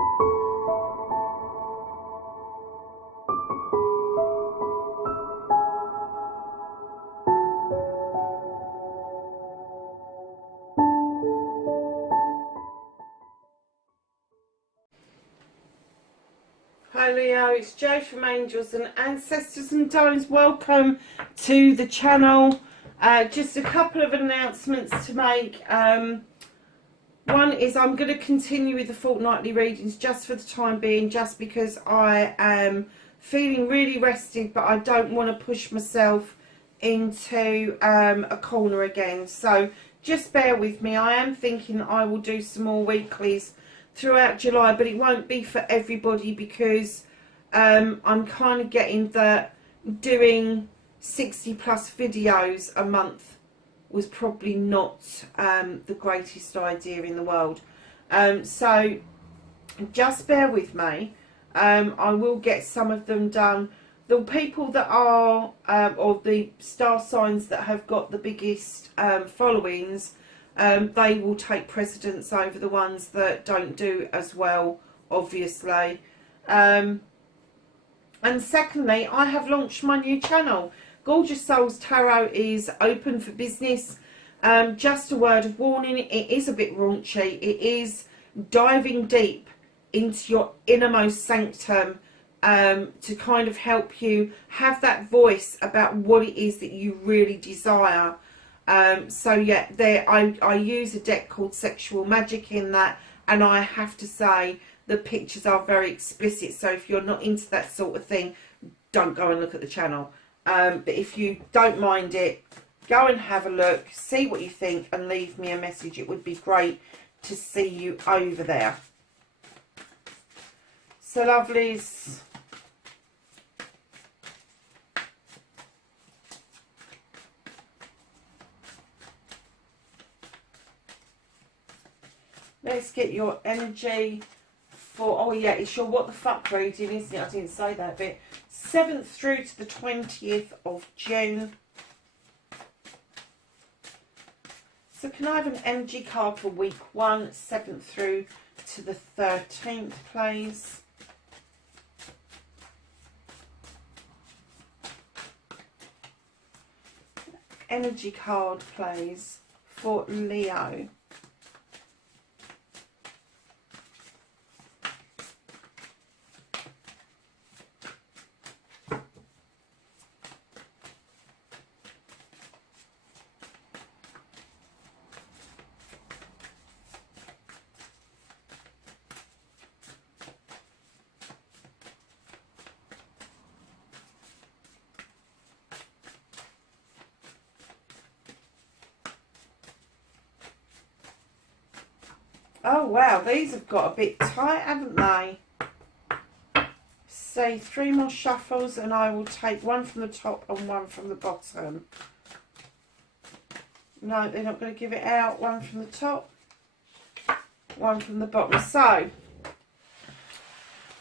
Hi Leo, it's Jo from Angels and Ancestors and Darlings. Welcome to the channel. Just a couple of announcements to make. One is I'm going to continue with the fortnightly readings just for the time being, just because I am feeling really rested, but I don't want to push myself into a corner again. So just bear with me. I am thinking I will do some more weeklies throughout July, but it won't be for everybody, because I'm kind of getting that doing 60 plus videos a month was probably not the greatest idea in the world. So just bear with me. I will get some of them done. The people that are, or the star signs that have got the biggest followings, they will take precedence over the ones that don't do as well, obviously. And secondly, I have launched my new channel. Gorgeous Souls Tarot is open for business. Just a word of warning, it is a bit raunchy. It is diving deep into your innermost sanctum to kind of help you have that voice about what it is that you really desire. So yeah, I use a deck called Sexual Magic in that, and I have to say the pictures are very explicit, so if you're not into that sort of thing, don't go and look at the channel. But if you don't mind it, go and have a look, see what you think, and leave me a message. It would be great to see you over there. So lovelies, let's get your energy for, oh yeah, it's your what the fuck reading, isn't it? I didn't say that bit. 7th through to the 20th of June. So can I have an energy card for week 1, 7th through to the 13th, please? Energy card, please, for Leo. Oh wow, these have got a bit tight, haven't they? Say 3 more shuffles and I will take one from the top and one from the bottom. No, they're not going to give it out. One from the top, one from the bottom. So,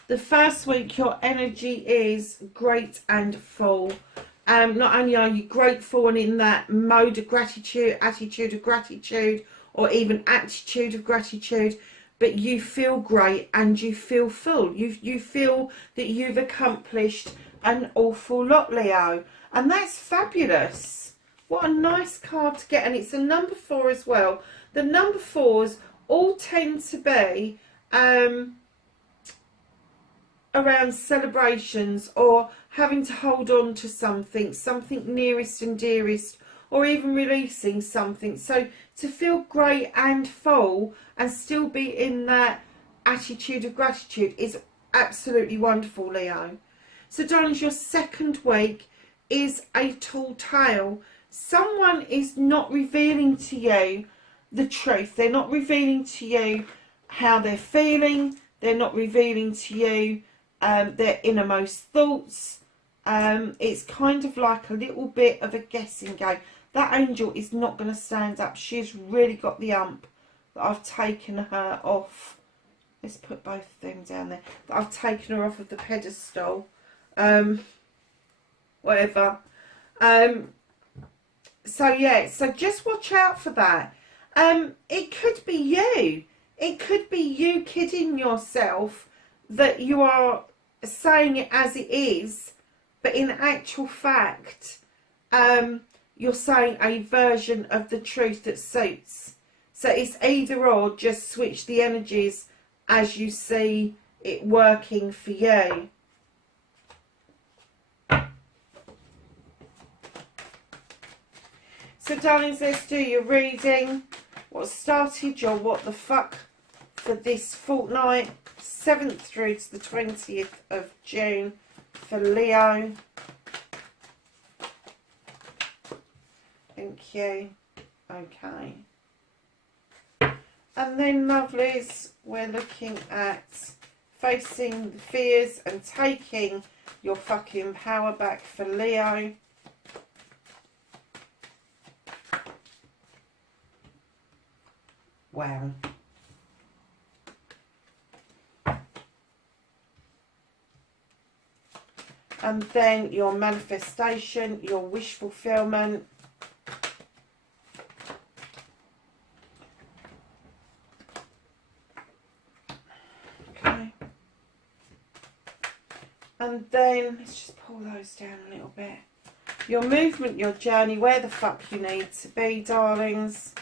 the first week your energy is great and full. Not only are you grateful and in that mode of gratitude, attitude of gratitude, or even attitude of gratitude, but you feel great and you feel full. You feel that you've accomplished an awful lot, Leo, and that's fabulous. What a nice card to get, and it's a number 4 as well. The number 4s all tend to be around celebrations or having to hold on to something nearest and dearest, or even releasing something. So to feel great and full and still be in that attitude of gratitude is absolutely wonderful, Leo. So darlings, your second week is a tall tale. Someone is not revealing to you the truth. They're not revealing to you how they're feeling. They're not revealing to you their innermost thoughts. It's kind of like a little bit of a guessing game. That angel is not going to stand up. She's really got the ump that I've taken her off. Let's put both of them down there. That I've taken her off of the pedestal. Whatever. So yeah, so just watch out for that. It could be you. It could be you kidding yourself that you are saying it as it is, but in actual fact, you're saying a version of the truth that suits. So it's either or, just switch the energies as you see it working for you. So darlings, let's do your reading. What started your what the fuck for this fortnight, 7th through to the 20th of June for Leo. Thank you. Okay. And then, lovelies, we're looking at facing the fears and taking your fucking power back for Leo. Wow. And then your manifestation, your wish fulfillment. Okay. And then, let's just pull those down a little bit. Your movement, your journey, where the fuck you need to be, darlings.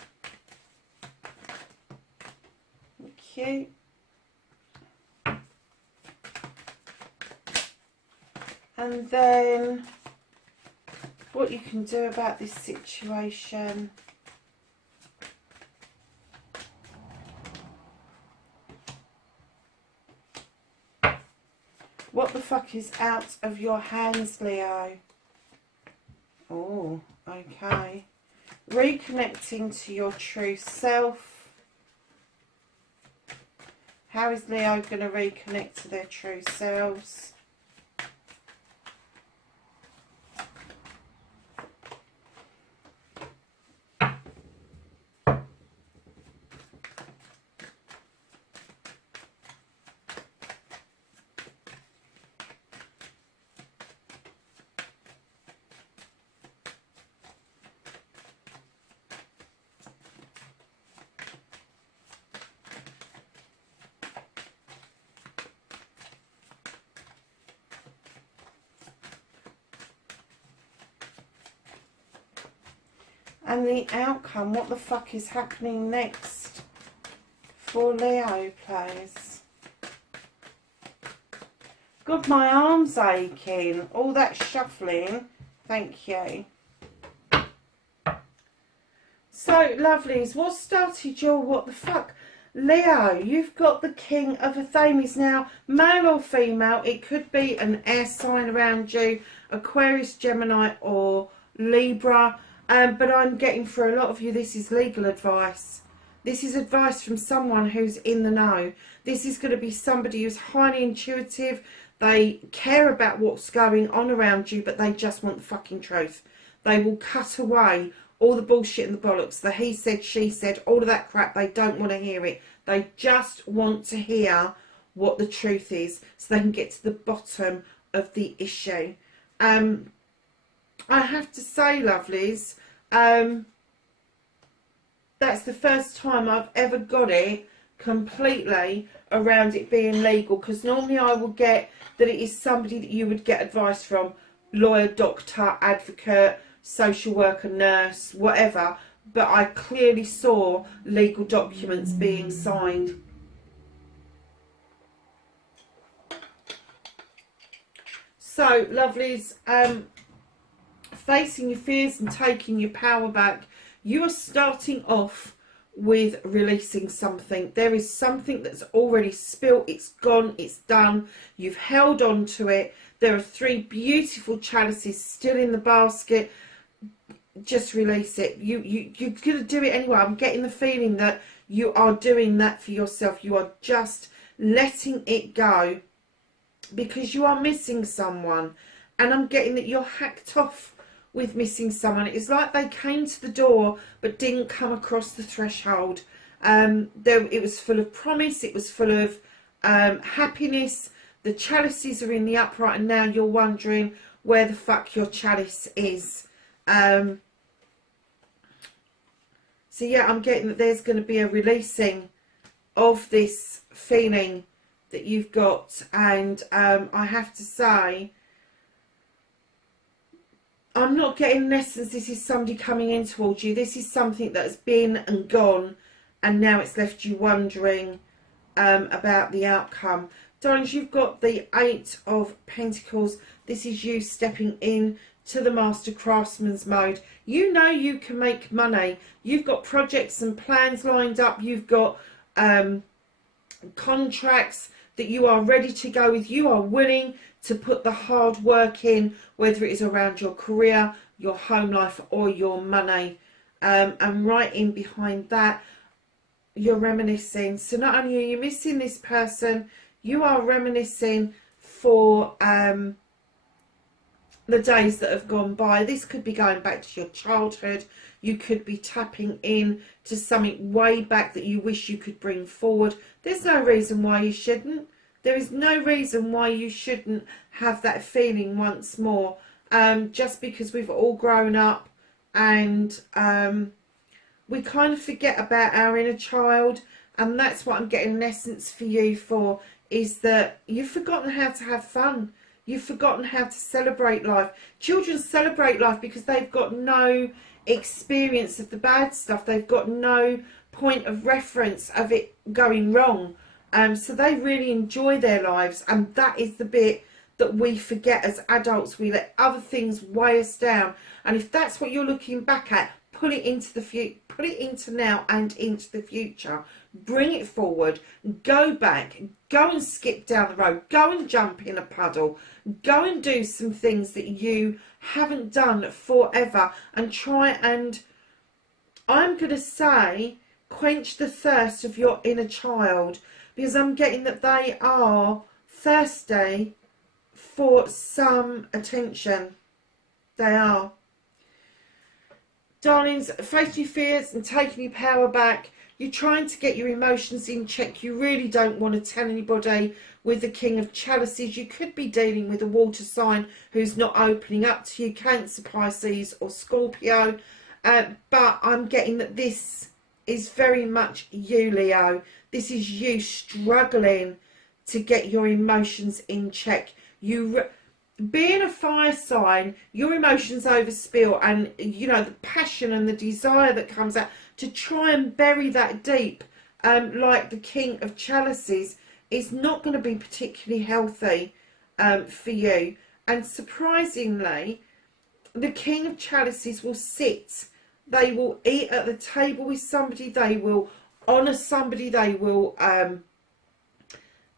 Thank you. And then what you can do about this situation. What the fuck is out of your hands, Leo? Oh, okay. Reconnecting to your true self. How is Leo going to reconnect to their true selves? And the outcome, what the fuck is happening next for Leo, please? God, my arm's aching. All that shuffling. Thank you. So, lovelies, what started your what the fuck? Leo, you've got the King of Athames. Now, male or female, it could be an air sign around you, Aquarius, Gemini or Libra. But I'm getting for a lot of you, this is legal advice. This is advice from someone who's in the know. This is going to be somebody who's highly intuitive. They care about what's going on around you, but they just want the fucking truth. They will cut away all the bullshit and the bollocks, the he said, she said, all of that crap. They don't want to hear it. They just want to hear what the truth is so they can get to the bottom of the issue. I have to say, lovelies, that's the first time I've ever got it completely around it being legal, because normally I will get that it is somebody that you would get advice from, lawyer, doctor, advocate, social worker, nurse, whatever, but I clearly saw legal documents being signed. So, lovelies, facing your fears and taking your power back, you are starting off with releasing something. There is something that's already spilt. It's gone. It's done. You've held on to it. There are 3 beautiful chalices still in the basket. Just release it. You're going to do it anyway. I'm getting the feeling that you are doing that for yourself. You are just letting it go because you are missing someone. And I'm getting that you're hacked off with missing someone. It's like they came to the door but didn't come across the threshold. It was full of promise. It was full of happiness. The chalices are in the upright and now you're wondering where the fuck your chalice is. So yeah, I'm getting that there's going to be a releasing of this feeling that you've got. And I have to say, I'm not getting, in essence, this is somebody coming in towards you. This is something that has been and gone, and now it's left you wondering about the outcome. Darlings, you've got the 8 of Pentacles. This is you stepping in to the Master Craftsman's mode. You know you can make money. You've got projects and plans lined up. You've got contracts that you are ready to go with. You are willing to put the hard work in, whether it is around your career, your home life, or your money. And right in behind that, you're reminiscing. So not only are you missing this person, you are reminiscing for the days that have gone by. This could be going back to your childhood. You could be tapping in to something way back that you wish you could bring forward. There's no reason why you shouldn't. There is no reason why you shouldn't have that feeling once more. Just because we've all grown up and we kind of forget about our inner child. And that's what I'm getting an essence for you for, is that you've forgotten how to have fun. You've forgotten how to celebrate life. Children celebrate life because they've got no experience of the bad stuff. They've got no point of reference of it going wrong. So they really enjoy their lives. And that is the bit that we forget as adults. We let other things weigh us down. And if that's what you're looking back at, pull it into the future, put it into now and into the future. Bring it forward. Go back. Go and skip down the road. Go and jump in a puddle. Go and do some things that you haven't done forever, and try and, I'm going to say, quench the thirst of your inner child, because I'm getting that they are thirsty for some attention. They are. Darlings, facing your fears and taking your power back. You're trying to get your emotions in check. You really don't want to tell anybody. With the King of Chalices, you could be dealing with a water sign who's not opening up to you, Cancer, Pisces or Scorpio. But I'm getting that this is very much you, Leo. This is you struggling to get your emotions in check. Being a fire sign, your emotions overspill, and you know the passion and the desire that comes out to try and bury that deep, like the King of Chalices, is not going to be particularly healthy for you. And surprisingly, the King of Chalices will sit, they will eat at the table with somebody, they will honour somebody, they will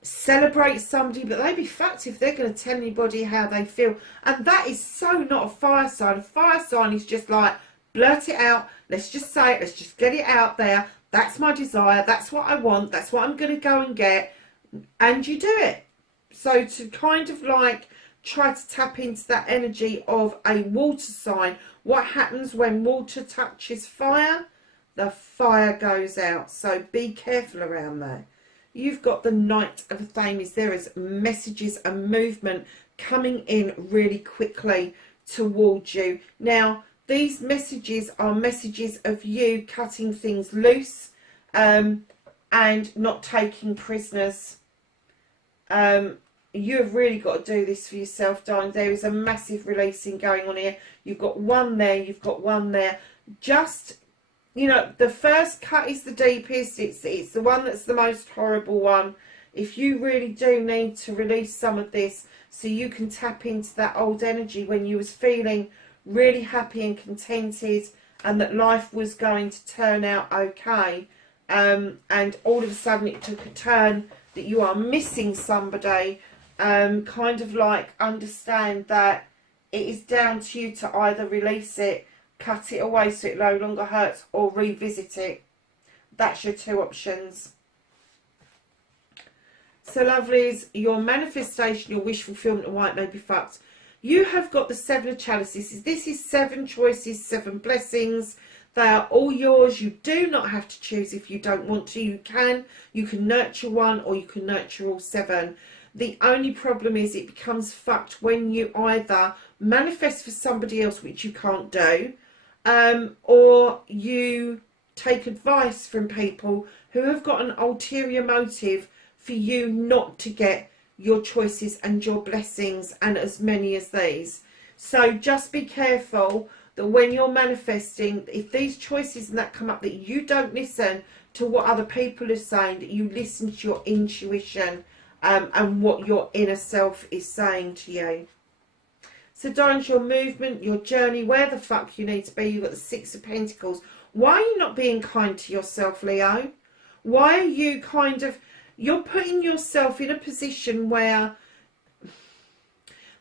celebrate somebody, but they'd be fucked if they're going to tell anybody how they feel. And that is so not a fire sign. A fire sign is just like, blurt it out, let's just say it, let's just get it out there. That's my desire, that's what I want, that's what I'm going to go and get, and you do it. So to kind of like try to tap into that energy of a water sign, what happens when water touches fire? The fire goes out. So be careful around there. You've got the Knight of Thames. There is messages and movement coming in really quickly towards you. Now, these messages are messages of you cutting things loose and not taking prisoners. You have really got to do this for yourself, darling. There is a massive releasing going on here. You've got one there, you've got one there. Just, you know, the first cut is the deepest. It's the one that's the most horrible one. If you really do need to release some of this so you can tap into that old energy when you was feeling really happy and contented and that life was going to turn out okay, and all of a sudden it took a turn that you are missing somebody, kind of like understand that it is down to you to either release it, cut it away so it no longer hurts, or revisit it. That's your two options. So lovelies, your manifestation, your wish fulfillment and why it may be fucked. You have got the 7 of Chalices. This is 7 choices, 7 blessings. They are all yours. You do not have to choose if you don't want to. You can nurture one or you can nurture all 7. The only problem is it becomes fucked when you either manifest for somebody else, which you can't do, or you take advice from people who have got an ulterior motive for you not to get your choices and your blessings, and as many as these. So just be careful that when you're manifesting, if these choices and that come up, that you don't listen to what other people are saying, that you listen to your intuition and what your inner self is saying to you. So darlings, your movement, your journey, where the fuck you need to be. You've got the Six of Pentacles. Why are you not being kind to yourself, Leo? Why are you you're putting yourself in a position where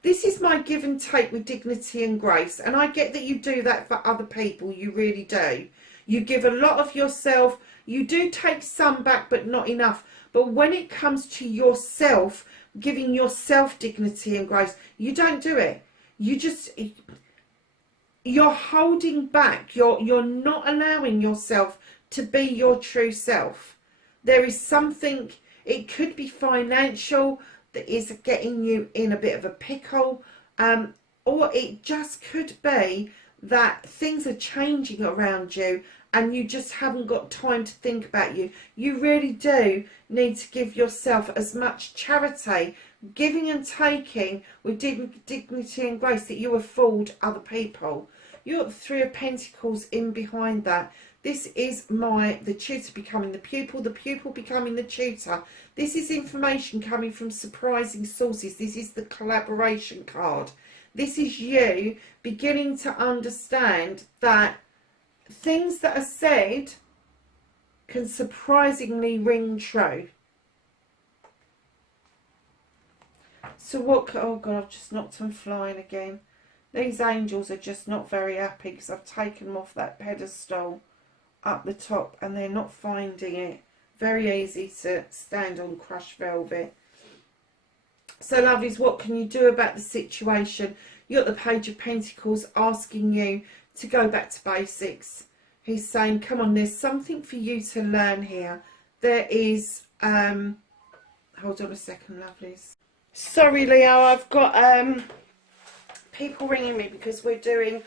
this is my give and take with dignity and grace. And I get that you do that for other people. You really do. You give a lot of yourself. You do take some back, but not enough. But when it comes to yourself, giving yourself dignity and grace, you don't do it. You're holding back. You're not allowing yourself to be your true self. There is something, it could be financial, that is getting you in a bit of a pickle, or it just could be that things are changing around you and you just haven't got time to think about you. You really do need to give yourself as much charity, giving and taking with dignity and grace, that you afford other people. You've got the Three of Pentacles in behind that. This is the tutor becoming the pupil becoming the tutor. This is information coming from surprising sources. This is the collaboration card. This is you beginning to understand that things that are said can surprisingly ring true. So what, oh God, I've just knocked them flying again. These angels are just not very happy because I've taken them off that pedestal up the top and they're not finding it. Very easy to stand on crushed velvet. So lovelies, what can you do about the situation? You've got the Page of Pentacles asking you to go back to basics. He's saying, come on, there's something for you to learn here. There is, hold on a second, lovelies. Sorry, Leo, I've got people ringing me because we're doing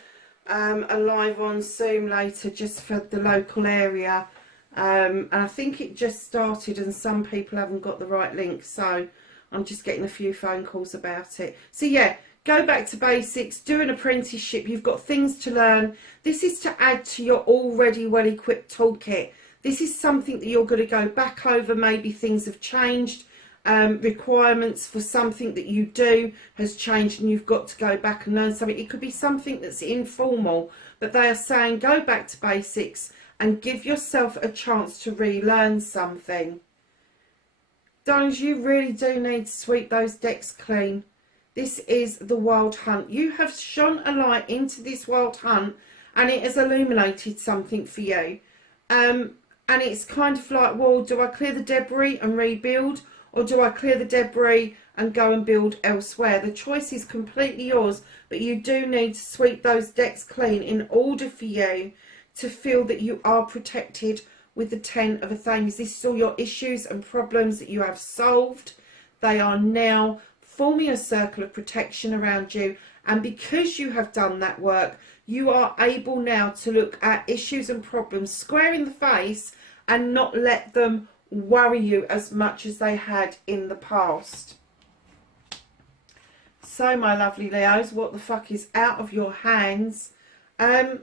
a live on Zoom later just for the local area. And I think it just started and some people haven't got the right link. So I'm just getting a few phone calls about it. So yeah, go back to basics, do an apprenticeship. You've got things to learn. This is to add to your already well-equipped toolkit. This is something that you're going to go back over. Maybe things have changed. Requirements for something that you do has changed and you've got to go back and learn something. It could be something that's informal, but they are saying go back to basics and give yourself a chance to relearn something. Darlings, you really do need to sweep those decks clean. This is the wild hunt. You have shone a light into this wild hunt and it has illuminated something for you. And it's kind of like, well, do I clear the debris and rebuild? Or do I clear the debris and go and build elsewhere? The choice is completely yours, but you do need to sweep those decks clean in order for you to feel that you are protected with the Ten of Athenians. This is all your issues and problems that you have solved. They are now forming a circle of protection around you. And because you have done that work, you are able now to look at issues and problems square in the face and not let them worry you as much as they had in the past. So my lovely Leos, what the fuck is out of your hands? Now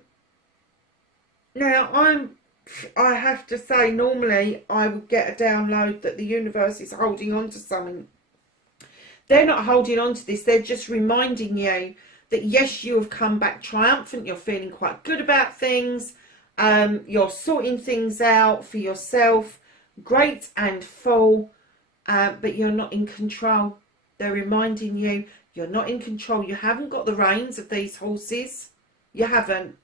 I have to say, normally I would get a download that the universe is holding on to something. They're not holding on to this, they're just reminding you that yes, you have come back triumphant, you're feeling quite good about things, you're sorting things out for yourself, great and full, but you're not in control. They're reminding you you're not in control. You haven't got the reins of these horses. You haven't.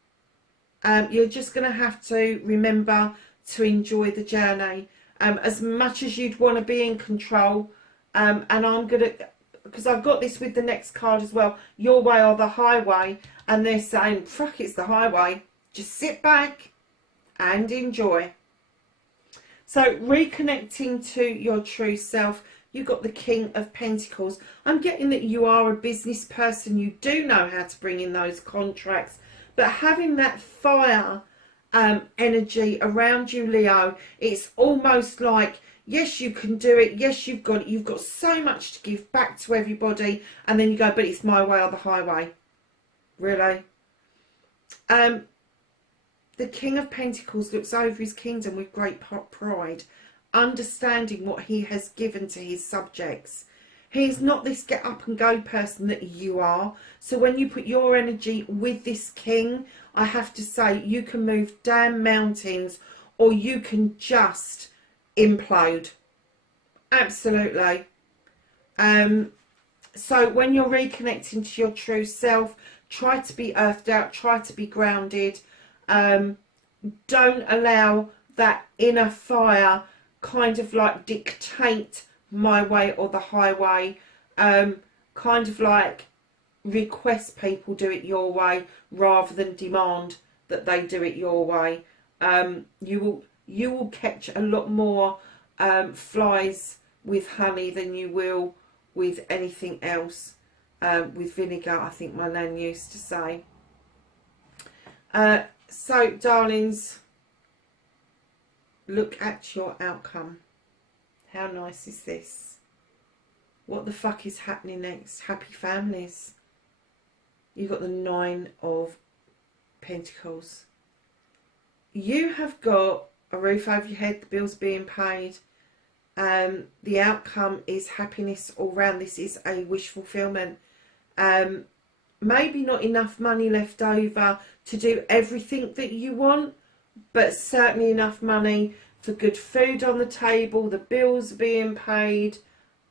You're just going to have to remember to enjoy the journey as much as you'd want to be in control. And I'm going to, because I've got this with the next card as well, your way or the highway. And they're saying, fuck, it's the highway. Just sit back and enjoy. So reconnecting to your true self, you've got the King of Pentacles. I'm getting that you are a business person. You do know how to bring in those contracts. But having that fire energy around you, Leo. It's almost like, yes, you can do it. Yes, you've got it. You've got so much to give back to everybody. And then you go, but it's my way or the highway. Really? The King of Pentacles looks over his kingdom with great pride, understanding what he has given to his subjects. He is not this get up and go person that you are. So when you put your energy with this king, I have to say, you can move damn mountains, or you can just implode. Absolutely. So when you're reconnecting to your true self, try to be earthed out, try to be grounded. Don't allow that inner fire kind of like dictate my way or the highway. Kind of like request people do it your way rather than demand that they do it your way. You will catch a lot more flies with honey than you will with anything else. With vinegar, I think my nan used to say. So, darlings, look at your outcome. How nice is this? What the fuck is happening next? Happy families. You've got the 9 of Pentacles. You have got a roof over your head, the bills being paid. The outcome is happiness all round. This is a wish fulfillment. Maybe not enough money left over to do everything that you want, but certainly enough money for good food on the table, the bills being paid,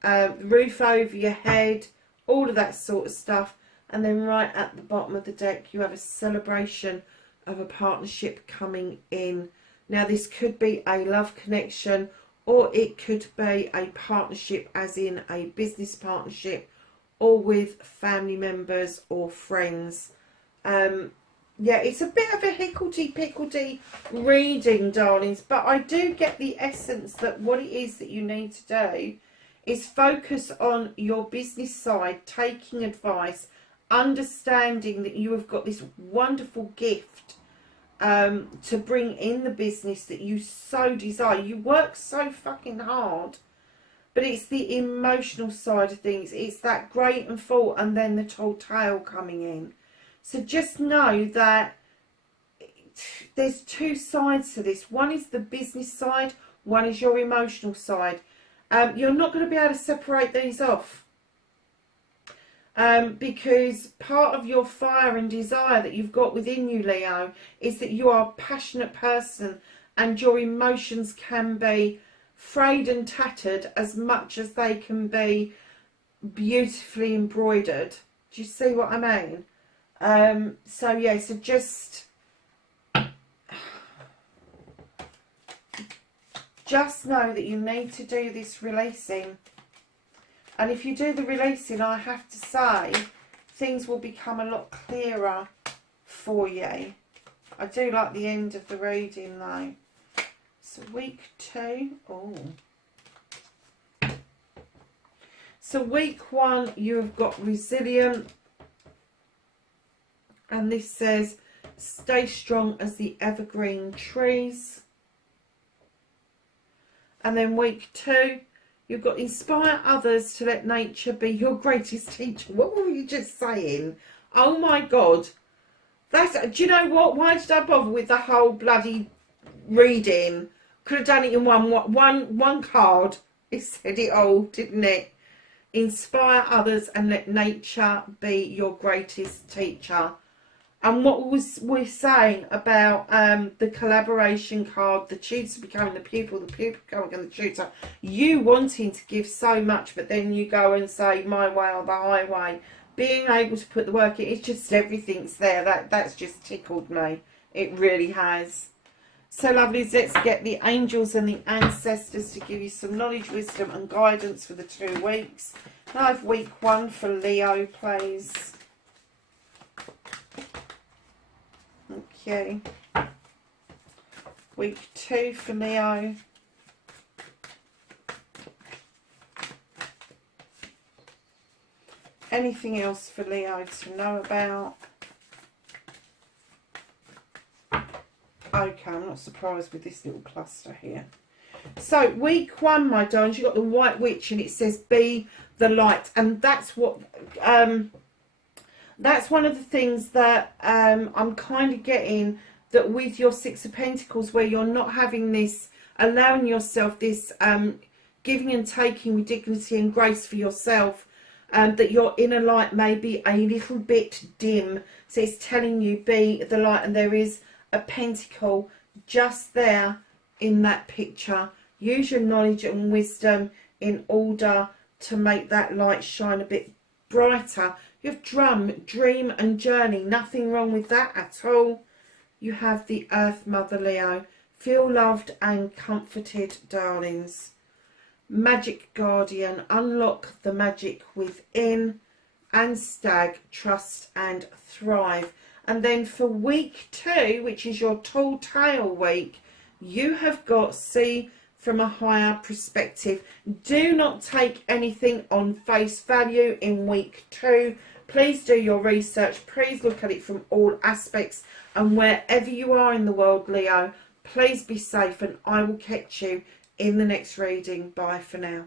the roof over your head, all of that sort of stuff. And then right at the bottom of the deck, you have a celebration of a partnership coming in. Now, this could be a love connection, or it could be a partnership as in a business partnership, or with family members or friends. Yeah, it's a bit of a hickledy-pickledy reading, darlings, but I do get the essence that what it is that you need to do is focus on your business side, taking advice, understanding that you have got this wonderful gift to bring in the business that you so desire. You work so fucking hard, but it's the emotional side of things. It's that great and full and then the tall tale coming in. So just know that there's two sides to this. One is the business side, one is your emotional side. You're not going to be able to separate these off. Because part of your fire and desire that you've got within you, Leo, is that you are a passionate person and your emotions can be frayed and tattered as much as they can be beautifully embroidered. Do you see what I mean? So yeah, so just know that you need to do this releasing. And if you do the releasing, I have to say, things will become a lot clearer for you. I do like the end of the reading though. So week 2. Oh. So week 1, you have got resilient. And this says, stay strong as the evergreen trees. And then week 2, you've got inspire others to let nature be your greatest teacher. What were you just saying? Oh my God. Do you know what? Why did I bother with the whole bloody reading? Could have done it in one card. It said it all, didn't it? Inspire others and let nature be your greatest teacher. And what we're saying about the collaboration card, the tutor becoming the pupil becoming the tutor, you wanting to give so much, but then you go and say my way or the highway, being able to put the work in, it's just everything's there. That's just tickled me. It really has. So lovely, let's get the angels and the ancestors to give you some knowledge, wisdom and guidance for the 2 weeks. Now I have week 1 for Leo, please. Okay. Week 2 for Leo. Anything else for Leo to know about? Okay, I'm not surprised with this little cluster here. So week 1, my darlings, you've got the White Witch, and it says be the light. And that's what that's one of the things that I'm kind of getting, that with your Six of Pentacles, where you're not having this, allowing yourself this giving and taking with dignity and grace for yourself, that your inner light may be a little bit dim. So it's telling you be the light, and there is a pentacle just there in that picture. Use your knowledge and wisdom in order to make that light shine a bit brighter. You have drum, dream and journey. Nothing wrong with that at all. You have the Earth Mother, Leo. Feel loved and comforted, darlings. Magic Guardian, unlock the magic within. And Stag, trust and thrive. And then for week 2, which is your tall tale week, you have got see from a higher perspective. Do not take anything on face value in week 2. Please do your research. Please look at it from all aspects. And wherever you are in the world, Leo, please be safe, and I will catch you in the next reading. Bye for now.